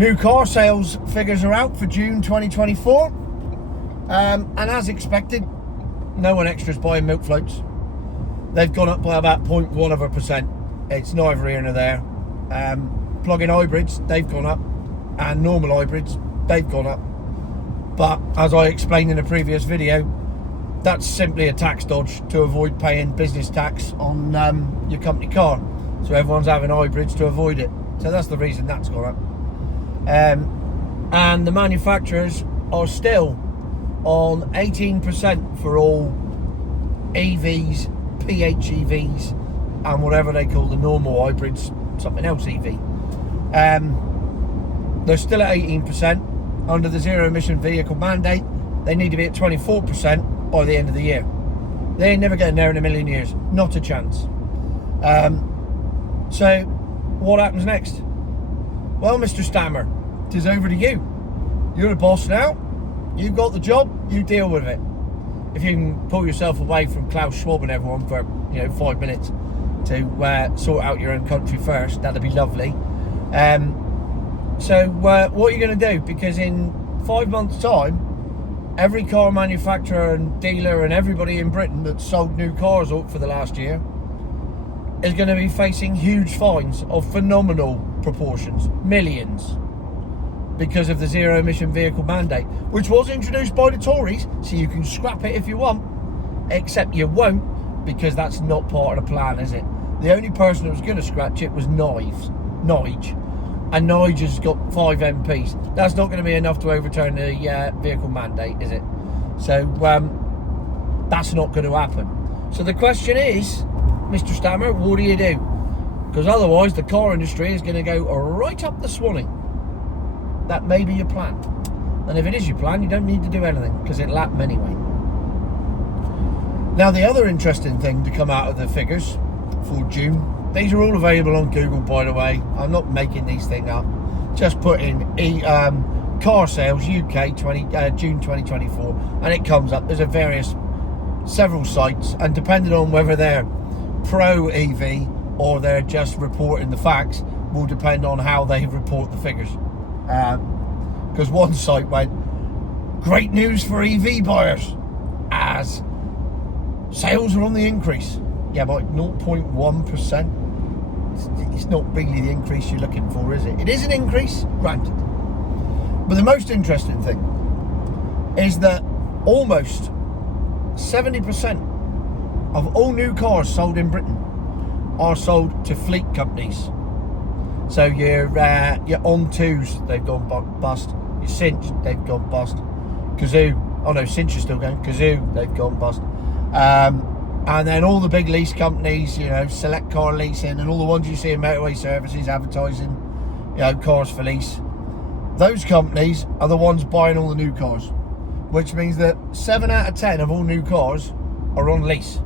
New car sales figures are out for June 2024, and as expected, no one extra's buying milk floats. They've gone up by about 0.1%. It's neither here nor there. Plug-in hybrids, they've gone up, and normal hybrids, they've gone up. But as I explained in a previous video, that's simply a tax dodge to avoid paying business tax on your company car. So everyone's having hybrids to avoid it. So that's the reason that's gone up. And the manufacturers are still on 18% for all EVs, PHEVs, and whatever they call the normal hybrids, something else EV. They're still at 18% under the zero emission vehicle mandate. They need to be at 24% by the end of the year. They ain't never getting there in a million years, not a chance. So what happens next? Well, Mr. Stammer, it is over to you. You're the boss now. You've got the job. You deal with it. If you can pull yourself away from Klaus Schwab and everyone for 5 minutes to sort out your own country first, that'd be lovely. So what are you going to do? Because in 5 months' time, every car manufacturer and dealer and everybody in Britain that sold new cars for the last year is going to be facing huge fines of phenomenal proportions, millions, because of the zero emission vehicle mandate, which was introduced by the Tories. So you can scrap it if you want, except you won't, because that's not part of the plan, is it? The only person that was going to scratch it was Nige, and Nige has got 5 MPs. That's not going to be enough to overturn the vehicle mandate, is it? So that's not going to happen. So the question is, Mr. Stammer, what do you do? Because otherwise the car industry is going to go right up the Swanee. That may be your plan. And if it is your plan, you don't need to do anything, because it'll happen anyway. Now, the other interesting thing to come out of the figures for June, these are all available on Google, by the way. I'm not making these things up. Just put in car sales UK June 2024, and it comes up. There's several sites, and depending on whether they're pro EV or they're just reporting the facts, will depend on how they report the figures. Because one site went, great news for EV buyers, as sales are on the increase. Yeah, by 0.1%. It's not really the increase you're looking for, is it? It is an increase, granted. But the most interesting thing is that almost 70% of all new cars sold in Britain are sold to fleet companies. So your On2s, they've gone bust. Your Cinch, they've gone bust. Kazoo, oh no, Cinch is still going. Kazoo, they've gone bust. And then all the big lease companies, Select Car Leasing, and all the ones you see in motorway services advertising, cars for lease. Those companies are the ones buying all the new cars, which means that 7 out of 10 of all new cars are on lease.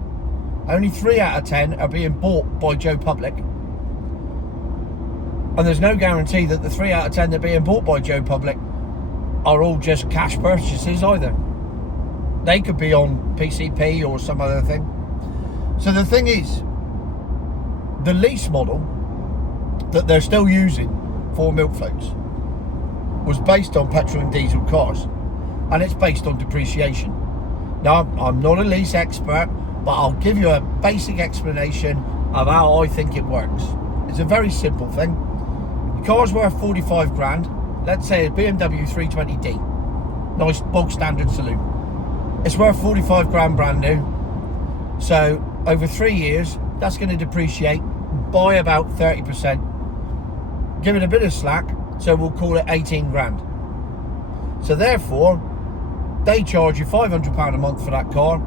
Only 3 out of 10 are being bought by Joe Public. And there's no guarantee that the 3 out of 10 that are being bought by Joe Public are all just cash purchases either. They could be on PCP or some other thing. So the thing is, the lease model that they're still using for milk floats was based on petrol and diesel cars, and it's based on depreciation. Now, I'm not a lease expert, but I'll give you a basic explanation of how I think it works. It's a very simple thing. The car's worth 45 grand. Let's say a BMW 320D, nice bog standard saloon. It's worth 45 grand brand new. So over 3 years, that's going to depreciate by about 30%. Give it a bit of slack, so we'll call it 18 grand. So therefore, they charge you £500 a month for that car.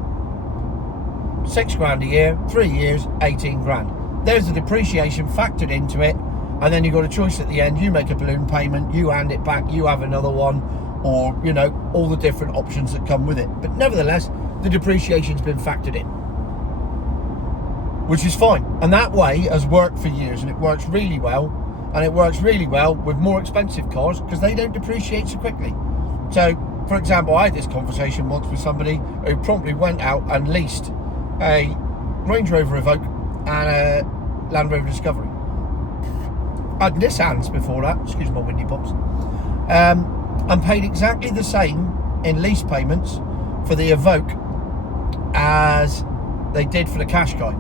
6 grand a year, 3 years, 18 grand. There's the depreciation factored into it, and then you've got a choice at the end. You make a balloon payment, you hand it back, you have another one, or all the different options that come with it. But nevertheless, the depreciation's been factored in, which is fine. And that way has worked for years, and it works really well. And it works really well with more expensive cars because they don't depreciate so quickly. So, for example, I had this conversation once with somebody who promptly went out and leased a Range Rover Evoque and a Land Rover Discovery. had Nissans before that, excuse my windy pops, and paid exactly the same in lease payments for the Evoque as they did for the Qashqai,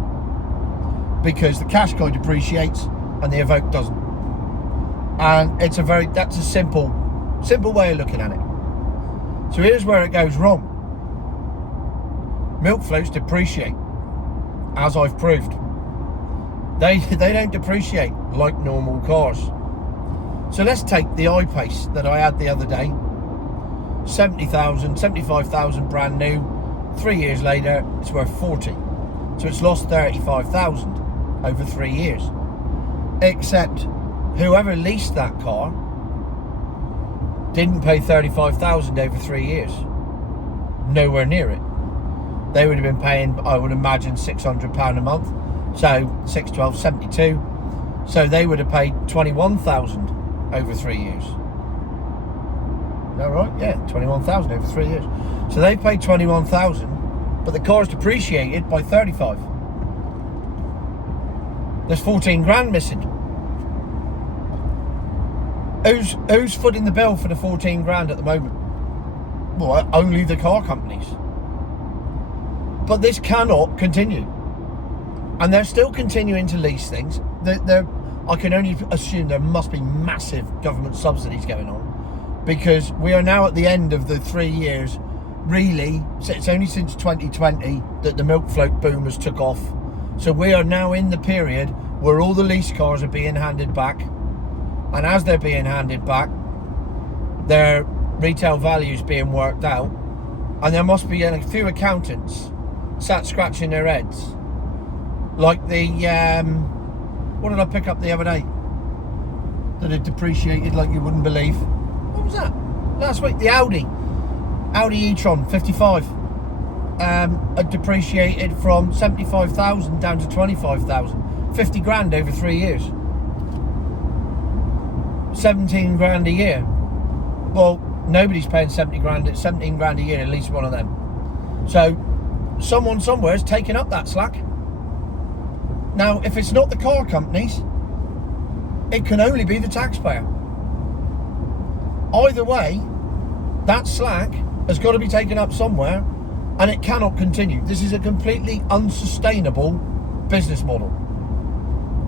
because the Qashqai depreciates and the Evoque doesn't. And that's a simple way of looking at it. So here's where it goes wrong. Milk floats depreciate, as I've proved. They don't depreciate like normal cars. So let's take the I-Pace that I had the other day. 70,000, 75,000 brand new. 3 years later, it's worth 40. So it's lost 35,000 over 3 years. Except whoever leased that car didn't pay 35,000 over 3 years. Nowhere near it. They would have been paying, I would imagine, £600 a month. So 6, 12, 72. So they would have paid 21,000 over 3 years. Is that right? Yeah, 21,000 over 3 years. So they paid 21,000, but the car's depreciated by 35. There's 14 grand missing. Who's footing the bill for the 14 grand at the moment? Well, only the car companies. But this cannot continue. And they're still continuing to lease things. I can only assume there must be massive government subsidies going on, because we are now at the end of the 3 years. Really, it's only since 2020 that the milk float boom has took off. So we are now in the period where all the lease cars are being handed back. And as they're being handed back, their retail values being worked out. And there must be a few accountants sat scratching their heads. Like the, what did I pick up the other day? That had depreciated like you wouldn't believe. What was that? Last week, the Audi e-tron 55. Had depreciated from 75,000 down to 25,000. 50 grand over 3 years. 17 grand a year. Well, nobody's paying 17 grand a year, at least one of them. So someone somewhere is taking up that slack. Now, if it's not the car companies, it can only be the taxpayer. Either way, that slack has got to be taken up somewhere, and it cannot continue. This is a completely unsustainable business model.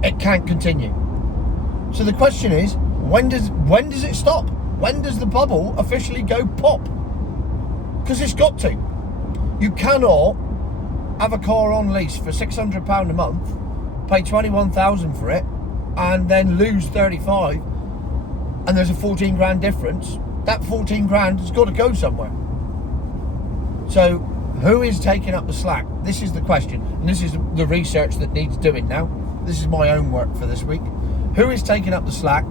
It can't continue. So the question is, when does it stop? When does the bubble officially go pop? Because it's got to. You cannot have a car on lease for £600 a month, pay 21,000 for it, and then lose 35, and there's a 14 grand difference. That 14 grand has got to go somewhere. So who is taking up the slack? This is the question, and this is the research that needs doing now. This is my own work for this week. Who is taking up the slack?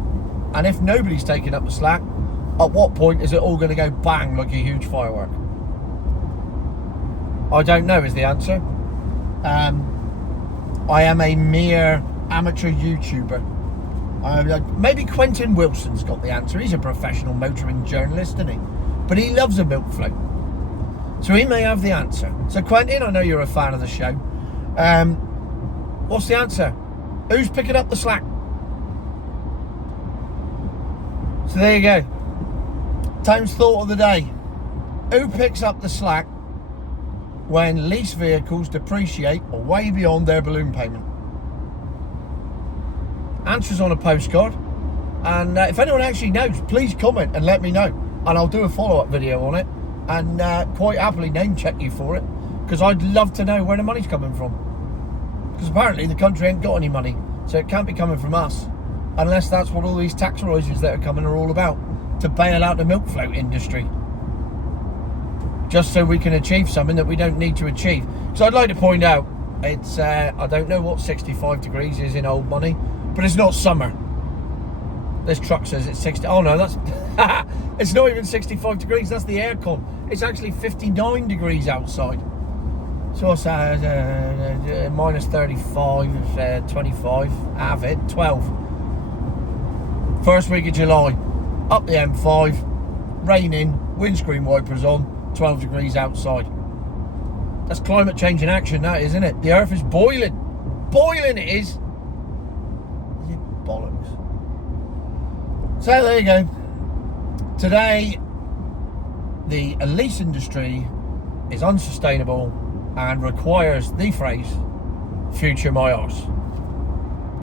And if nobody's taking up the slack, at what point is it all going to go bang like a huge firework? I don't know is the answer. I am a mere amateur YouTuber. Maybe Quentin Wilson's got the answer. He's a professional motoring journalist, isn't he? But he loves a milk float. So he may have the answer. So Quentin, I know you're a fan of the show. What's the answer? Who's picking up the slack? So there you go. Time's thought of the day. Who picks up the slack when lease vehicles depreciate way beyond their balloon payment? Answers on a postcard. And if anyone actually knows, please comment and let me know. And I'll do a follow-up video on it. And quite happily name check you for it. Because I'd love to know where the money's coming from. Because apparently the country ain't got any money. So it can't be coming from us. Unless that's what all these tax rises that are coming are all about. To bail out the milk float industry. Just so we can achieve something that we don't need to achieve. So I'd like to point out, it's I don't know what 65 degrees is in old money, but it's not summer. This truck says it's 60. Oh no, that's it's not even 65 degrees. That's the aircon. It's actually 59 degrees outside. So what's that? Minus 35 is 25. Avid 12. First week of July, up the M5, raining, windscreen wipers on, 12 degrees outside. That's climate change in action, that isn't it? The earth is boiling. Boiling it is. Bollocks. So there you go. Today, the lease industry is unsustainable and requires the phrase, future my arse.